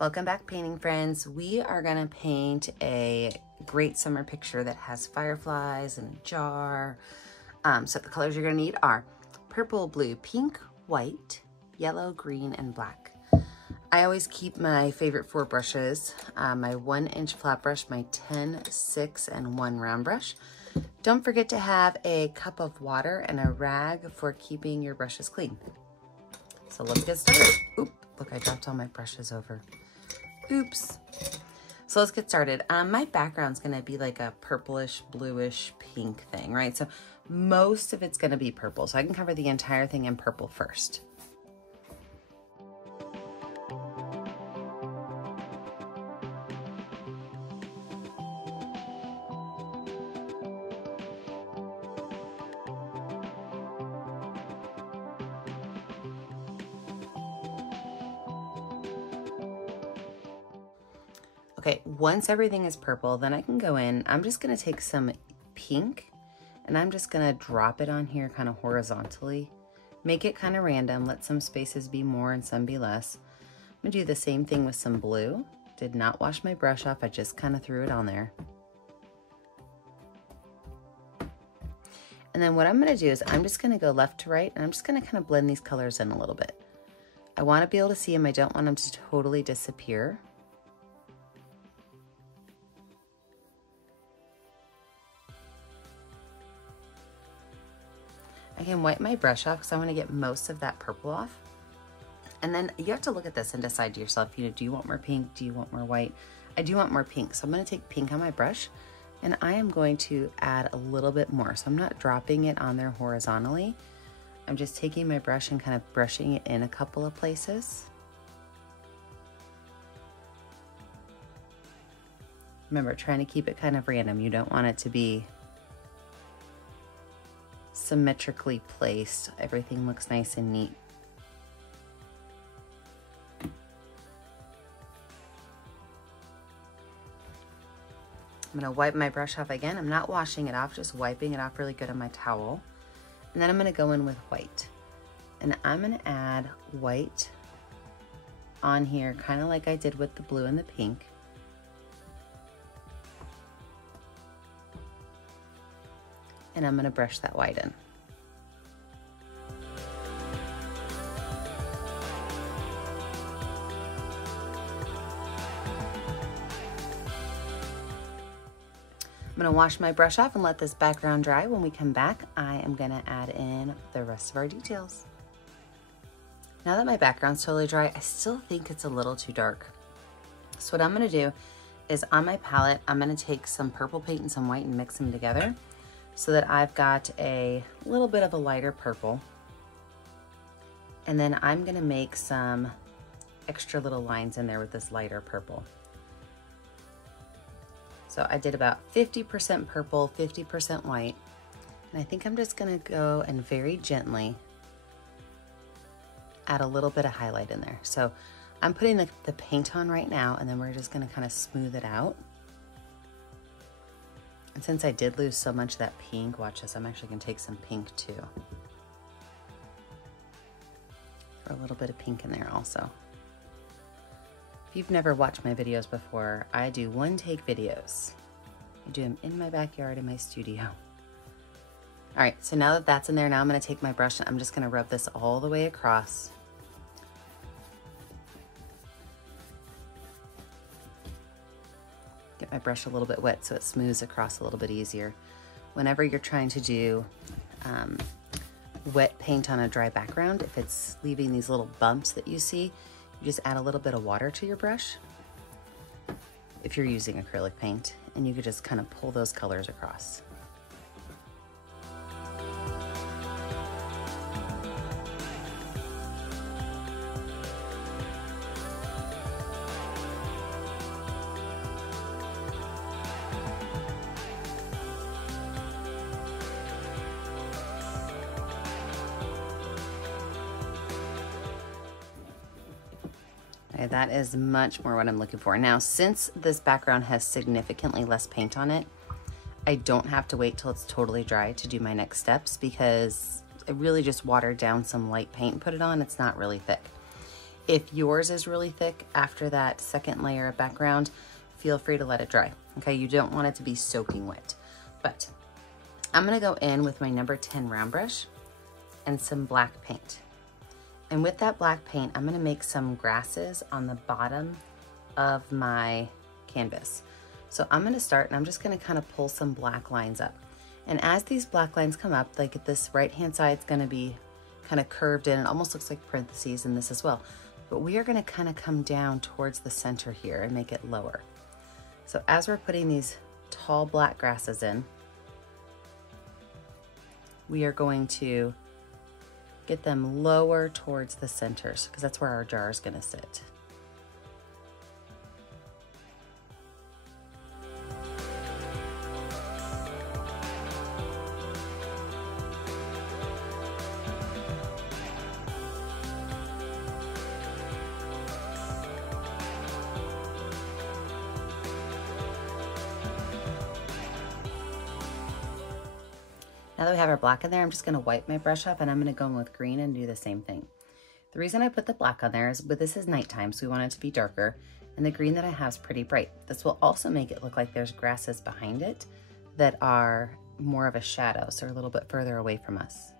Welcome back, painting friends. We are gonna paint a great summer picture that has fireflies and a jar. So the colors you're gonna need are purple, blue, pink, white, yellow, green, and black. I always keep my favorite 4 brushes, my 1-inch flat brush, my 10, 6, and 1 round brush. Don't forget to have a cup of water and a rag for keeping your brushes clean. So let's get started. Oop, look, I dropped all my brushes over. Oops. So let's get started. My background's gonna be like a purplish, bluish, pink thing, right? So most of it's gonna be purple. So I can cover the entire thing in purple first. Okay, once everything is purple, then I can go in. I'm just gonna take some pink and I'm just gonna drop it on here kind of horizontally. Make it kind of random, let some spaces be more and some be less. I'm gonna do the same thing with some blue. Did not wash my brush off, I just kind of threw it on there. And then what I'm gonna do is I'm just gonna go left to right and I'm just gonna kind of blend these colors in a little bit. I wanna be able to see them, I don't want them to totally disappear. I can wipe my brush off because I want to get most of that purple off. And then you have to look at this and decide to yourself, you know, do you want more pink? Do you want more white? I do want more pink. So I'm going to take pink on my brush and I am going to add a little bit more. So I'm not dropping it on there horizontally. I'm just taking my brush and kind of brushing it in a couple of places. Remember, trying to keep it kind of random. You don't want it to be symmetrically placed. Everything looks nice and neat. I'm gonna wipe my brush off again. I'm not washing it off, just wiping it off really good on my towel. And then I'm gonna go in with white. And I'm gonna add white on here, kind of like I did with the blue and the pink. And I'm gonna brush that white in. I'm gonna wash my brush off and let this background dry. When we come back, I am gonna add in the rest of our details. Now that my background's totally dry, I still think it's a little too dark. So what I'm gonna do is on my palette, I'm gonna take some purple paint and some white and mix them together, so that I've got a little bit of a lighter purple. And then I'm gonna make some extra little lines in there with this lighter purple. So I did about 50% purple, 50% white. And I think I'm just gonna go and very gently add a little bit of highlight in there. So I'm putting the paint on right now and then we're just gonna kind of smooth it out. And since I did lose so much of that pink, watch this, I'm actually gonna take some pink too. Throw a little bit of pink in there also. If you've never watched my videos before, I do one-take videos. I do them in my backyard in my studio. All right, so now that that's in there, now I'm gonna take my brush and I'm just gonna rub this all the way across. Get my brush a little bit wet so it smooths across a little bit easier. Whenever you're trying to do wet paint on a dry background, if it's leaving these little bumps that you see, you just add a little bit of water to your brush if you're using acrylic paint, and you could just kind of pull those colors across. Okay, that is much more what I'm looking for. Now, since this background has significantly less paint on it, I don't have to wait till it's totally dry to do my next steps because I really just watered down some light paint and put it on. It's not really thick. If yours is really thick after that second layer of background, feel free to let it dry. Okay, you don't want it to be soaking wet. But I'm gonna go in with my number 10 round brush and some black paint. And with that black paint, I'm gonna make some grasses on the bottom of my canvas. So I'm gonna start and I'm just gonna kind of pull some black lines up. And as these black lines come up, like this right-hand side is gonna be kind of curved in. It almost looks like parentheses in this as well. But we are gonna kind of come down towards the center here and make it lower. So as we're putting these tall black grasses in, we are going to get them lower towards the centers because that's where our jar is gonna sit. Now that we have our black in there, I'm just gonna wipe my brush up and I'm gonna go in with green and do the same thing. The reason I put the black on there is, but this is nighttime, so we want it to be darker, and the green that I have is pretty bright. This will also make it look like there's grasses behind it that are more of a shadow, so they're a little bit further away from us.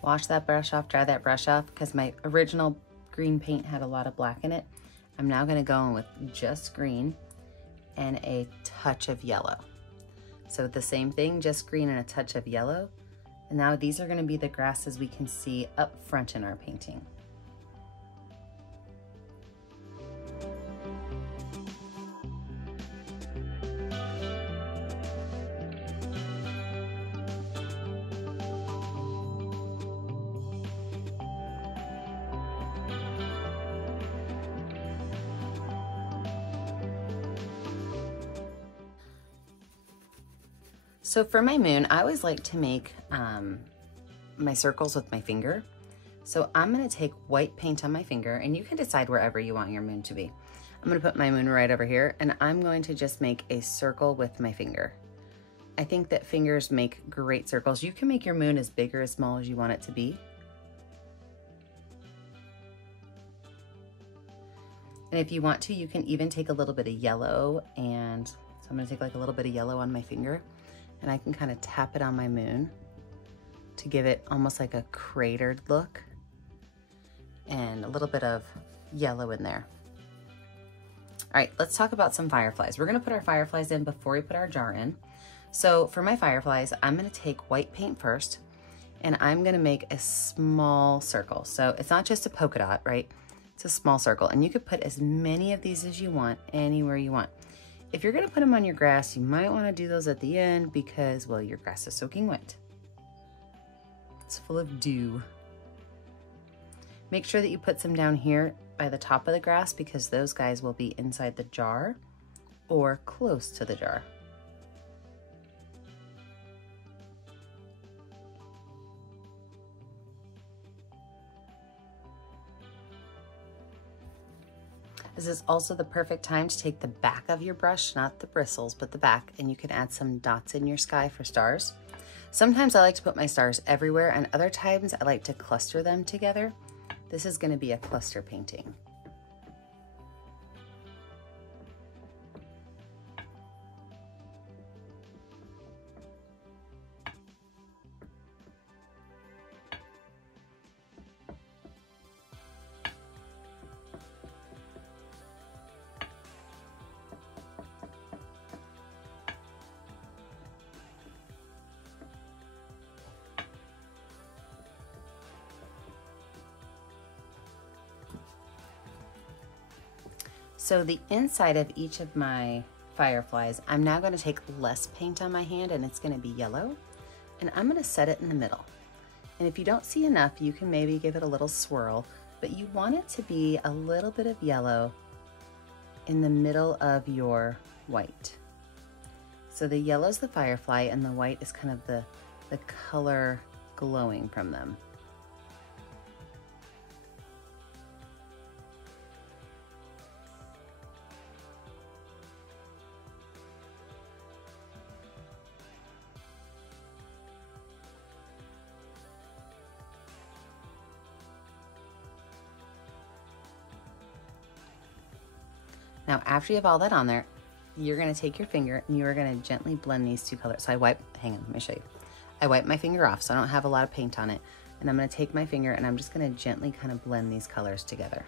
Wash that brush off, dry that brush off, because my original green paint had a lot of black in it. I'm now gonna go in with just green and a touch of yellow. So the same thing, just green and a touch of yellow. And now these are gonna be the grasses we can see up front in our painting. So for my moon, I always like to make my circles with my finger. So I'm gonna take white paint on my finger, and you can decide wherever you want your moon to be. I'm gonna put my moon right over here, and I'm going to just make a circle with my finger. I think that fingers make great circles. You can make your moon as big or as small as you want it to be. And if you want to, you can even take a little bit of yellow, and so I'm gonna take like a little bit of yellow on my finger, and I can kind of tap it on my moon to give it almost like a cratered look and a little bit of yellow in there. All right, let's talk about some fireflies. We're gonna put our fireflies in before we put our jar in. So for my fireflies, I'm gonna take white paint first, and I'm gonna make a small circle. So it's not just a polka dot, right? It's a small circle, and you could put as many of these as you want, anywhere you want. If you're gonna put them on your grass, you might wanna do those at the end because, well, your grass is soaking wet. It's full of dew. Make sure that you put some down here by the top of the grass because those guys will be inside the jar or close to the jar. This is also the perfect time to take the back of your brush, not the bristles, but the back, and you can add some dots in your sky for stars. Sometimes I like to put my stars everywhere, and other times I like to cluster them together. This is going to be a cluster painting. So the inside of each of my fireflies, I'm now going to take less paint on my hand, and it's going to be yellow, and I'm going to set it in the middle. And if you don't see enough, you can maybe give it a little swirl, but you want it to be a little bit of yellow in the middle of your white. So the yellow is the firefly, and the white is kind of the the color glowing from them. Now, after you have all that on there, you're gonna take your finger and you're gonna gently blend these two colors. So hang on, let me show you. I wipe my finger off so I don't have a lot of paint on it. And I'm gonna take my finger and I'm just gonna gently kind of blend these colors together.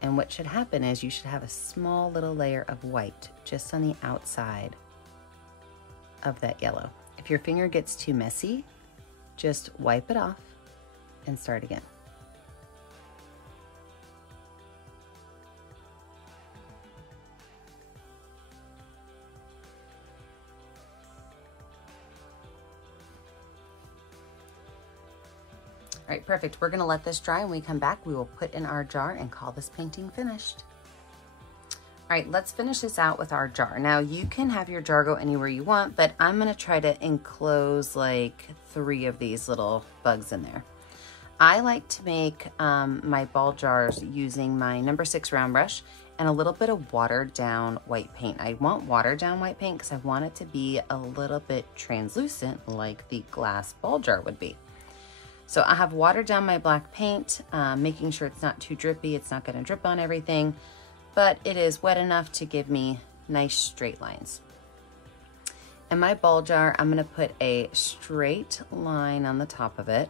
And what should happen is you should have a small little layer of white just on the outside of that yellow. If your finger gets too messy, just wipe it off and start again. All right, perfect. We're gonna let this dry. When we come back, we will put in our jar and call this painting finished. All right, let's finish this out with our jar. Now you can have your jar go anywhere you want, but I'm gonna try to enclose like 3 of these little bugs in there. I like to make my ball jars using my number 6 round brush and a little bit of watered down white paint. I want watered down white paint because I want it to be a little bit translucent like the glass ball jar would be. So I have watered down my black paint, making sure it's not too drippy. It's not gonna drip on everything, but it is wet enough to give me nice straight lines. In my ball jar, I'm gonna put a straight line on the top of it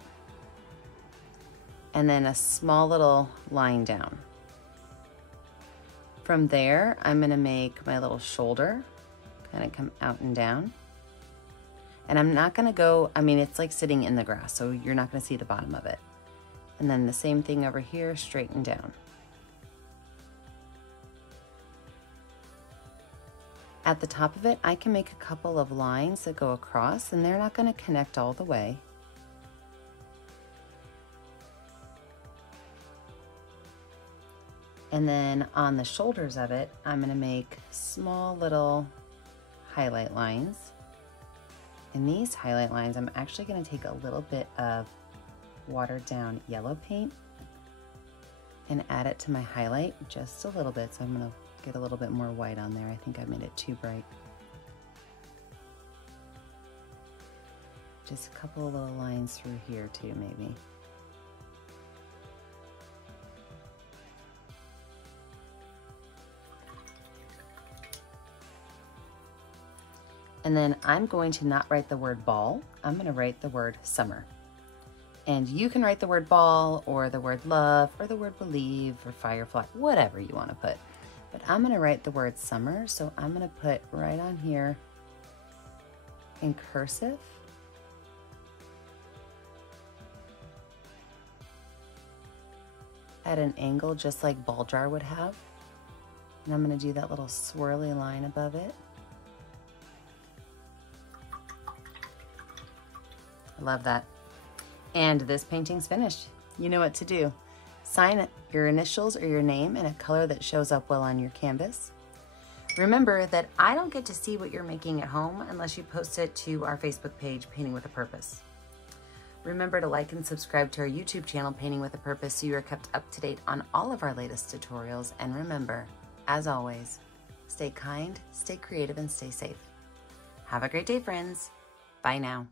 and then a small little line down. From there, I'm gonna make my little shoulder kind of come out and down. And I'm not gonna go, I mean, it's like sitting in the grass, so you're not gonna see the bottom of it. And then the same thing over here, straighten down. At the top of it, I can make a couple of lines that go across, and they're not gonna connect all the way. And then on the shoulders of it, I'm gonna make small little highlight lines. In these highlight lines, I'm actually gonna take a little bit of watered down yellow paint and add it to my highlight just a little bit. So I'm gonna get a little bit more white on there. I think I made it too bright. Just a couple of little lines through here too, maybe. And then I'm going to not write the word ball, I'm gonna write the word summer. And you can write the word ball or the word love or the word believe or firefly, whatever you wanna put. But I'm gonna write the word summer, so I'm gonna put right on here in cursive. At an angle just like ball jar would have. And I'm gonna do that little swirly line above it. Love that. And this painting's finished. You know what to do. Sign your initials or your name in a color that shows up well on your canvas. Remember that I don't get to see what you're making at home unless you post it to our Facebook page, Painting with a Purpose. Remember to like and subscribe to our YouTube channel, Painting with a Purpose, so you are kept up to date on all of our latest tutorials. And remember, as always, stay kind, stay creative, and stay safe. Have a great day, friends. Bye now.